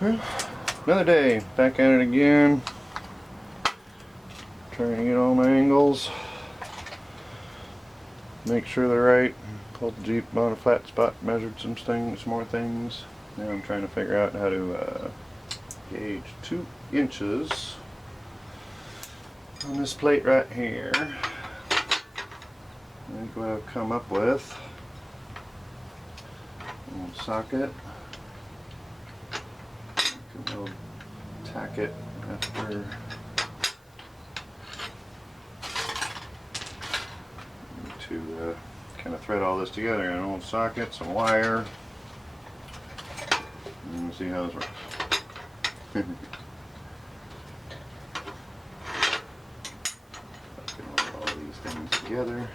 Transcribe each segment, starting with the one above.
Well, another day, back at it again. Trying to get all my angles. Make sure they're right. Pulled the Jeep on a flat spot, measured some more things. Now I'm trying to figure out how to gauge 2 inches on this plate right here. I think what I've come up with, a little socket. We'll tack it after to kind of thread all this together. An old socket, some wire, and we'll see how this works. Put all these things together.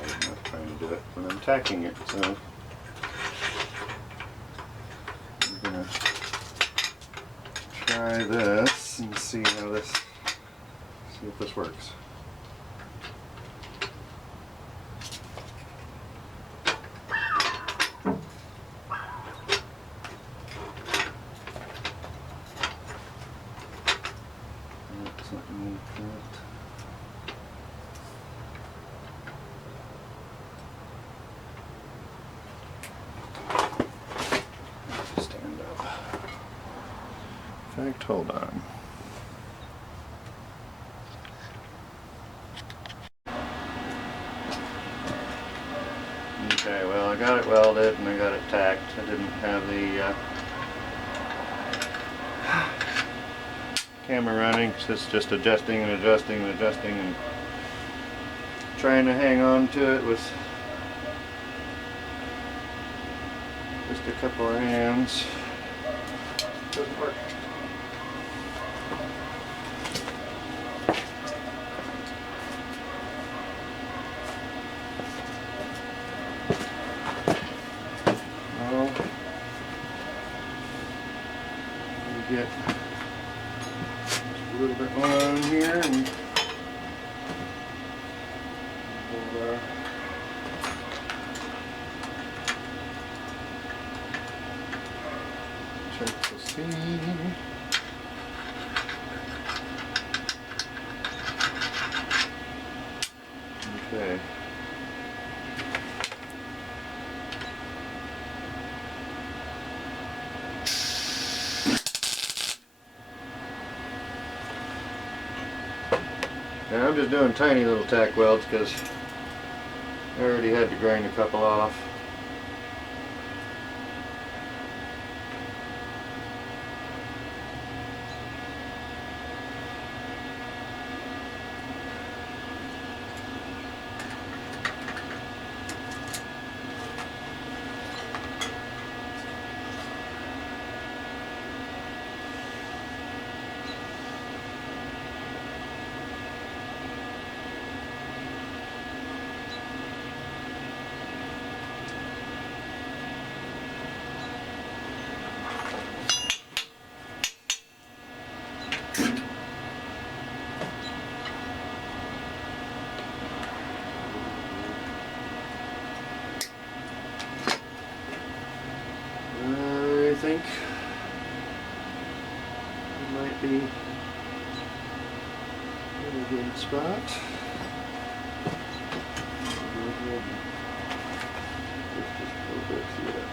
I'm not trying to do it when I'm tacking it, so I'm gonna try this and see if this works. Something like that. Stand up. In fact, hold on. Okay, well, I got it welded and I got it tacked. I didn't have the camera running, so it's just adjusting and adjusting and adjusting and trying to hang on to it with just a couple of hands. Doesn't work. Well, we get a little bit more on here and we'll check to see. Okay. And I'm just doing tiny little tack welds because I already had to grind a couple off. I think it might be in a good spot. Go ahead and push just a little bit through that.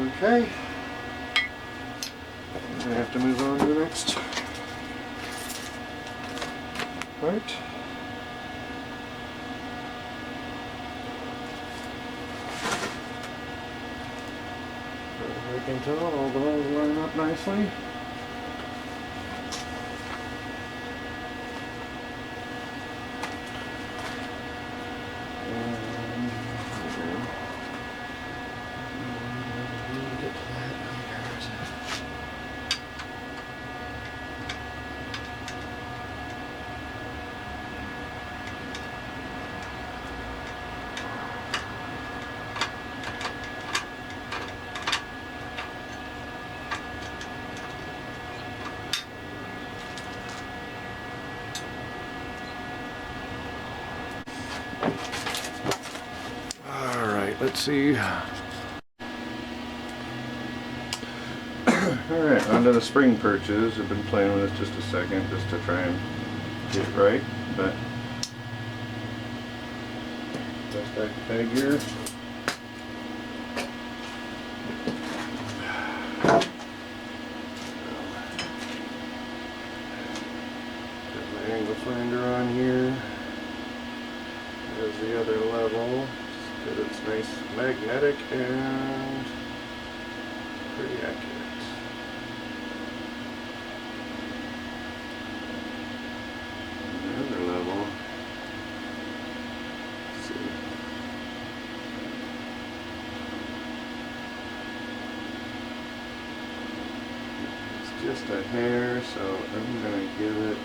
Okay, I'm going to have to move on to the next part. As I can tell, all the holes line up nicely. Alright, let's see. Alright, onto the spring perches. I've been playing with this just a second just to try and get it right, but best I can figure. Got my angle finder on here. There's the other level. Because it's nice magnetic and pretty accurate. And the other level. Let's see. It's just a hair, so I'm going to give it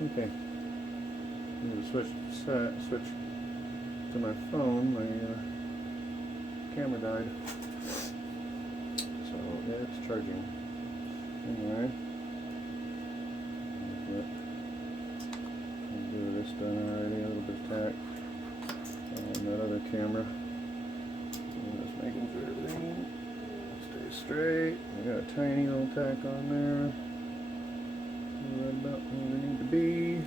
okay. I'm going to switch to my phone. My camera died. So yeah, it's charging. Anyway, I'll do this done already. A little bit of tack on that other camera. I'm just making sure everything stays straight. I got a tiny little tack on there. Right about where we need to be.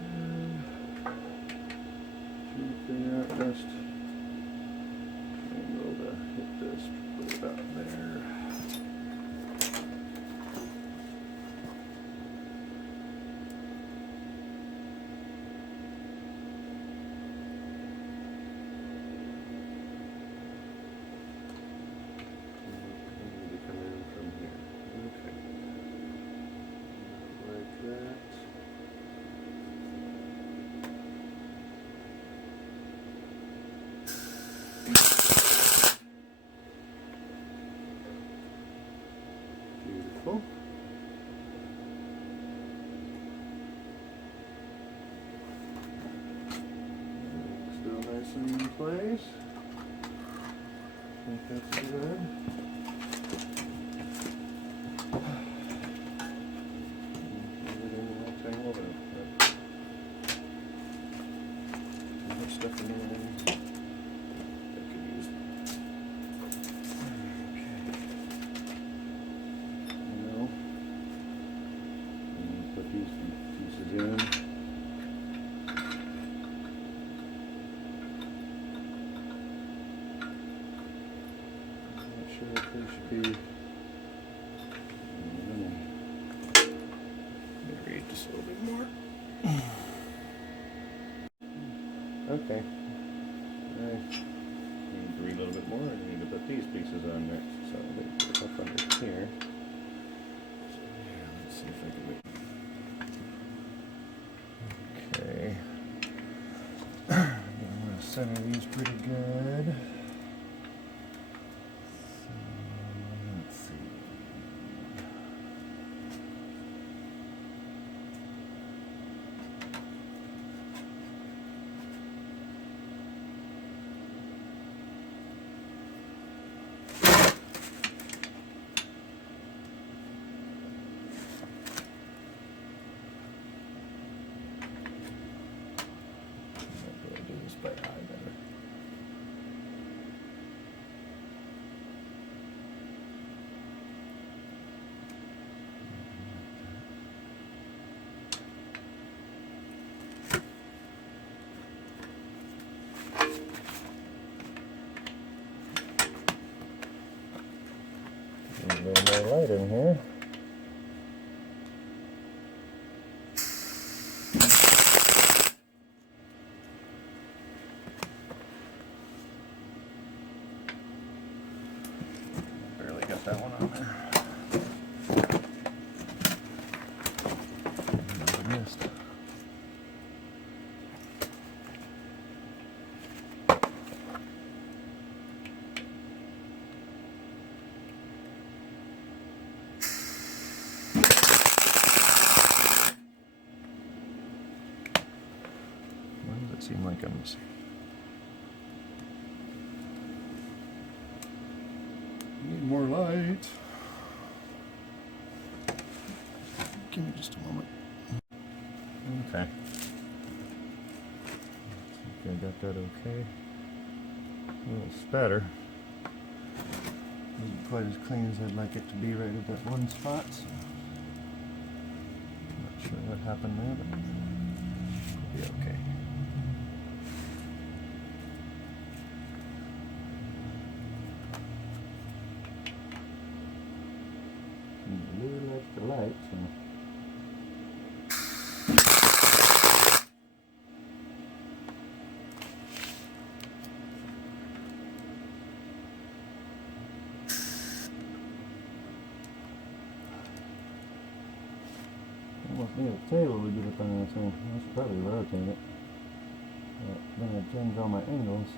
And figure out just angle to hit this, put it about there. I need to come in from here. Okay. Like that. Beautiful. Still nice and in place. I think that's good. Stuff in there. I could use. Now, put these pieces in. Not sure if they should be. Let me read just a little bit more. Okay. I need to read a little bit more. I need to put these pieces on next. So they put it up under here. So yeah, let's see if I can make. Okay. I'm going to center these pretty good. So let's see. By eye better. A little more light in here. that one on there. I missed. Why does it seem like I'm missing? Need more light. Give me just a moment. Okay. I think I got that okay. A little spatter. Isn't quite as clean as I'd like it to be right at that one spot. So not sure what happened there, but it'll be okay. Really like the light, so. Almost need a table to get up on that thing. I should probably rotate it. But then I change all my angles.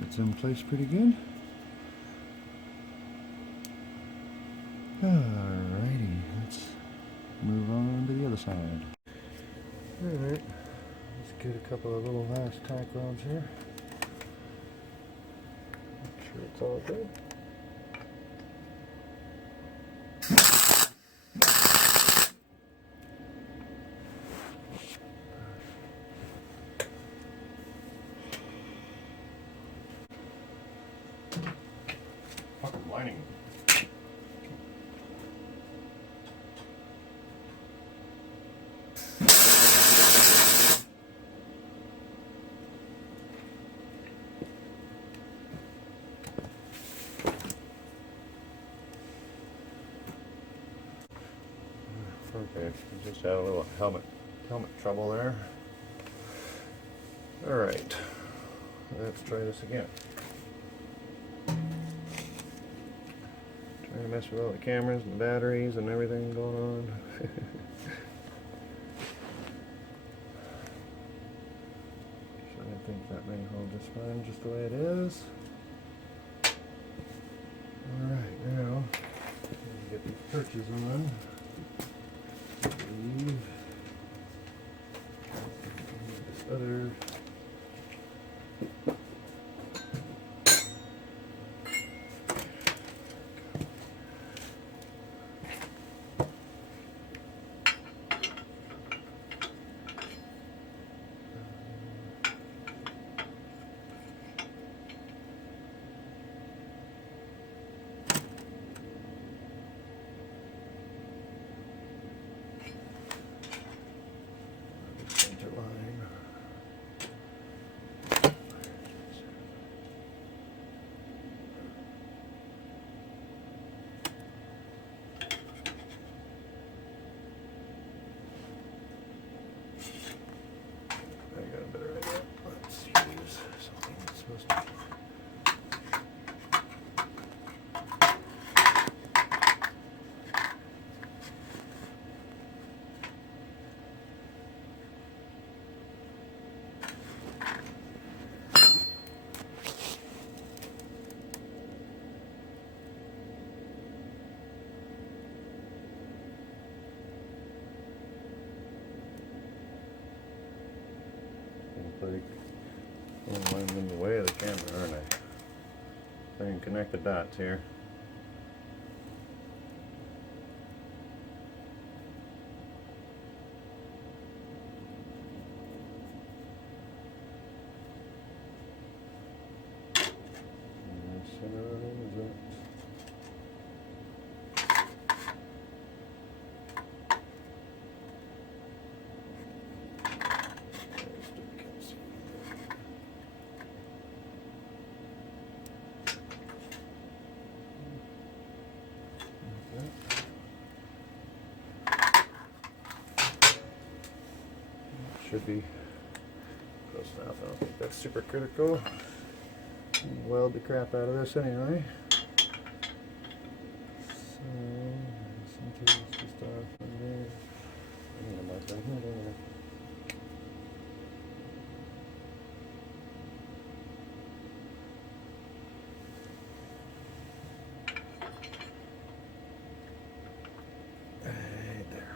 It's in place pretty good. Alrighty, let's move on to the other side. Alright, let's get a couple of little last tack rods here. Make sure it's all good. Fucking lining. Okay, just had a little helmet trouble there. Alright, let's try this again. Trying to mess with all the cameras and the batteries and everything going on. So I think that may hold just fine just the way it is. Alright, now get these perches on. Leave this other center line. I got a better idea. Let's use something that's supposed to be. I'm in the way of the camera, aren't I? I can connect the dots here. should be close enough. I don't think that's super critical. Weld the crap out of this anyway. So, some tools just off in there. I need a marker right here, don't I? Right there.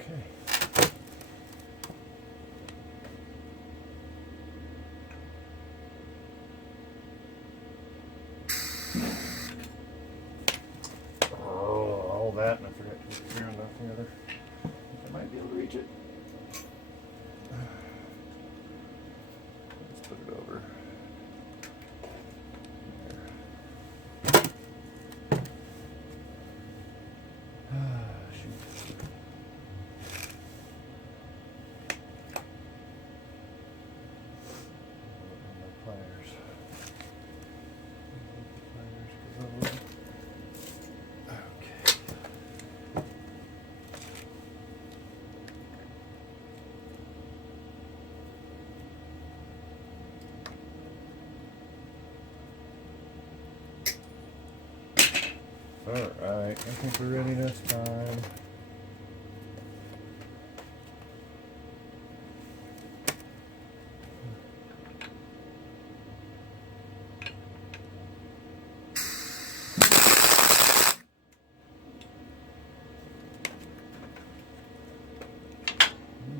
Okay. All that, and I forgot to put the ground off the other. I might be able to reach it. Let's put it over. Shoot. My pliers. Okay. Alright, I think we're ready this time.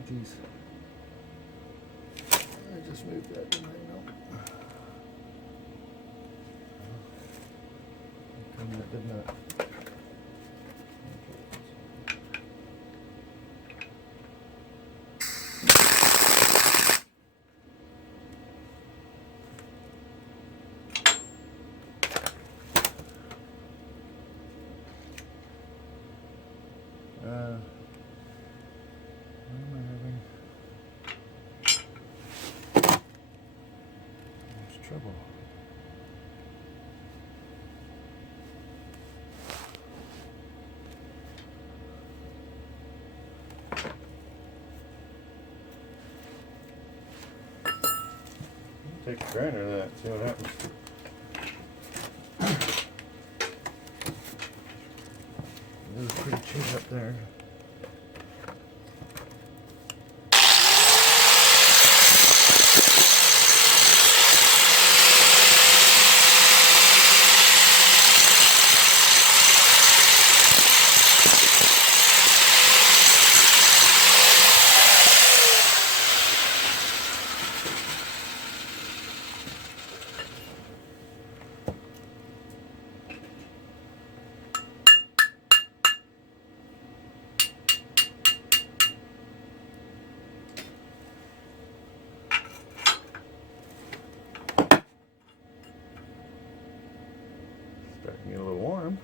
Jeez. I just moved that, didn't I? No. That did not. Why am I having? There's trouble. Take a grinder of that, see what happens. It was pretty cheap up there. Starting to get a little warm.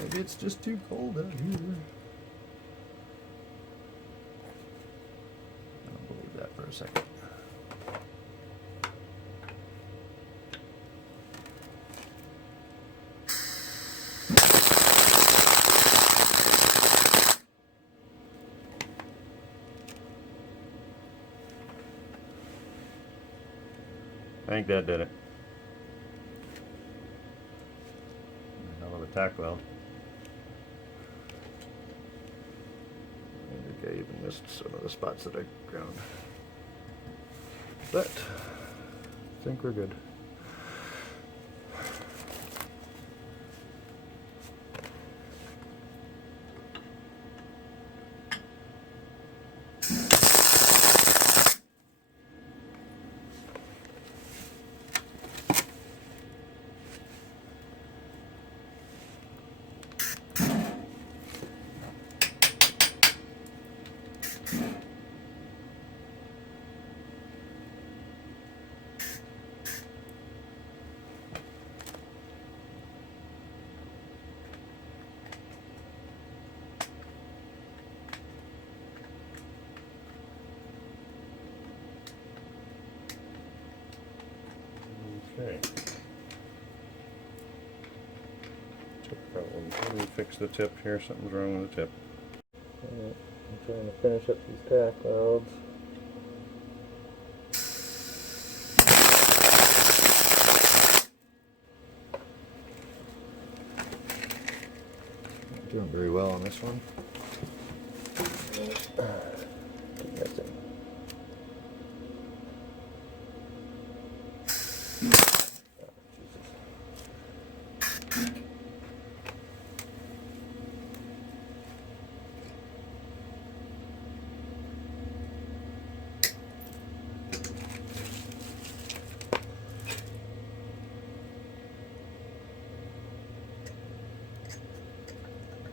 Maybe it's just too cold out here. I don't believe that for a second. I think that did it. Hell of a tack weld. I think I even missed some of the spots that I ground. But I think we're good. Okay. Let me fix the tip here. Something's wrong with the tip. Alright, I'm trying to finish up these tack welds. Not doing very well on this one. Keep missing.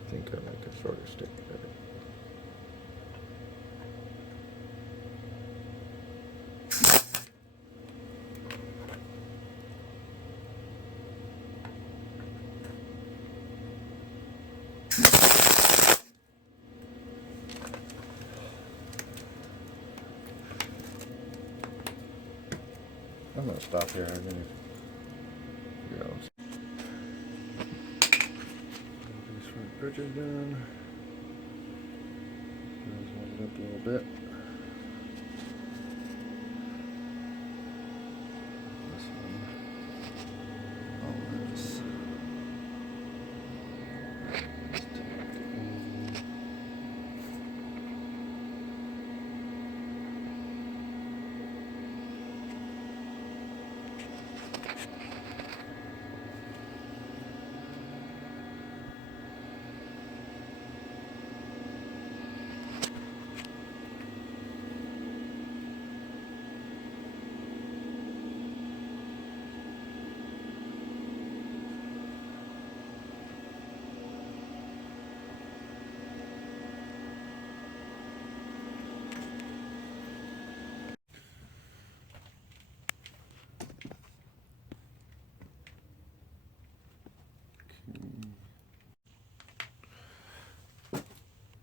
I think I make a shorter stick better. I'm gonna stop here. I'm gonna figure out. These front bridges done. Let's hold it up a little bit. This one. All this.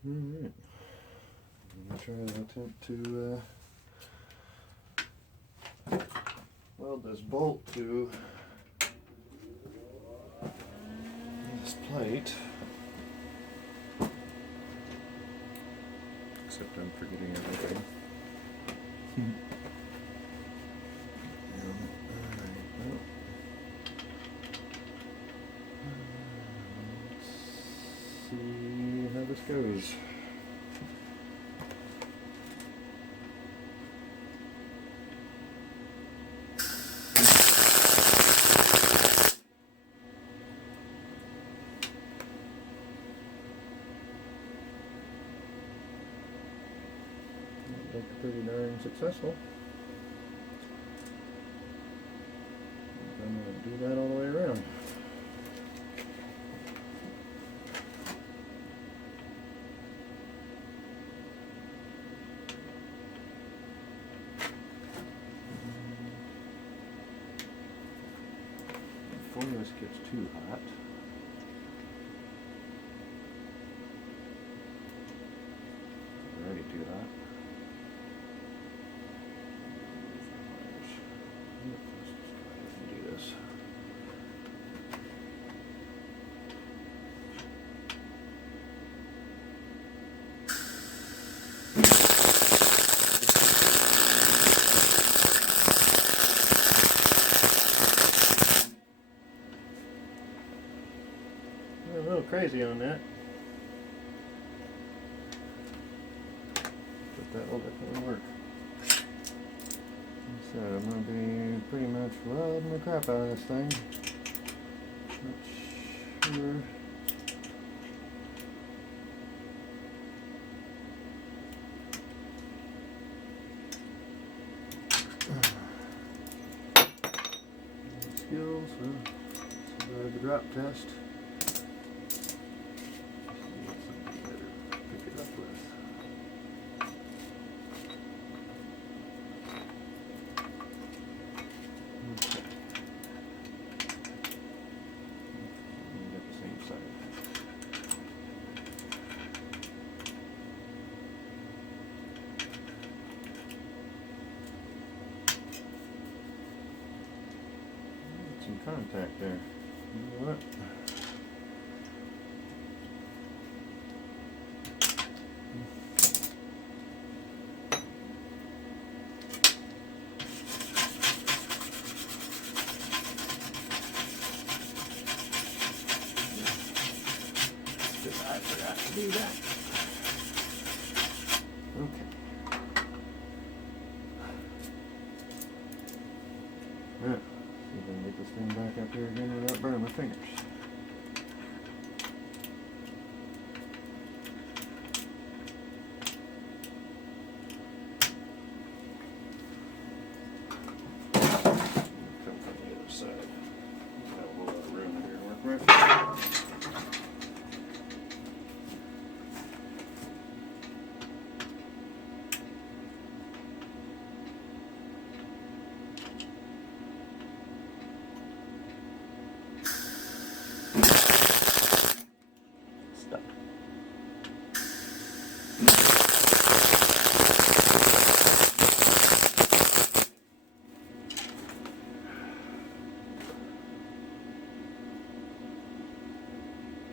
Alright, I'm going to try to attempt to weld this bolt to this plate, except I'm forgetting everything. Let's see how this goes. Looked pretty darn successful. I'm going to do that all the way around. Before this gets too hot, it's already too hot. Do this. A little crazy on that, but that will definitely work. Like I said, I'm going to be pretty much welding the crap out of this thing. Not sure. Skills, survive the drop test. Pick it up with. Okay. Get the same side. Some contact there. You know what? gonna get this thing back up here again without burning my fingers. Come from the other side. Got a whole lot of room in here to work with. Stop.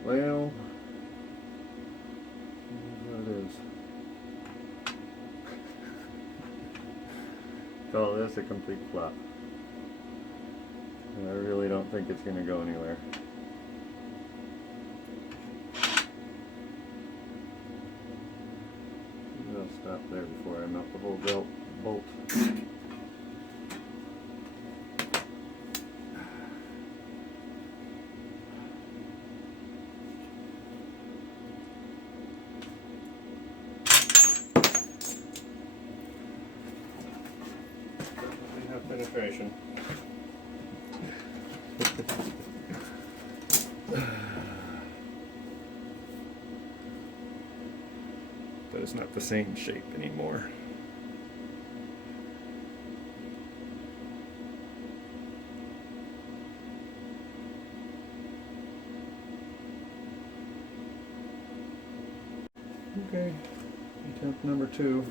Well, here's what it is. Call this a complete flop. And I really don't think it's going to go anywhere. I'll stop there before I melt the whole bolt. Definitely have penetration. But it's not the same shape anymore. Okay, attempt number 2.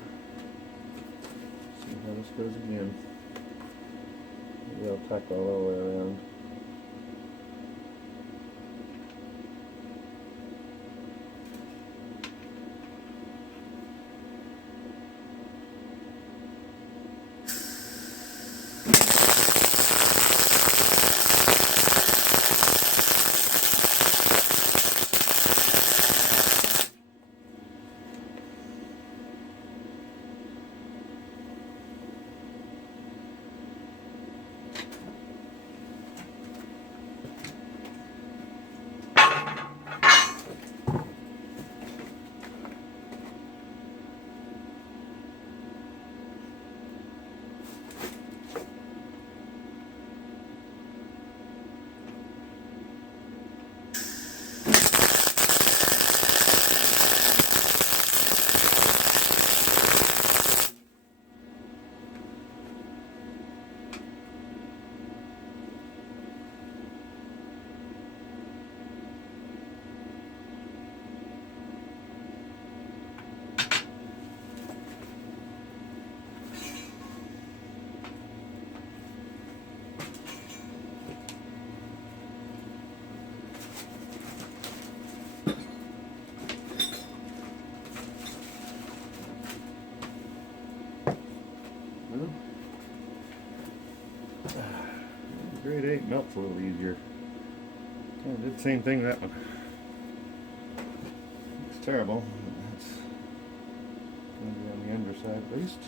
See how this goes again. Maybe I'll tack all the way around. Grade 8 melts a little easier. Oh, did the same thing that one. Looks terrible. That's going to be on the underside at least.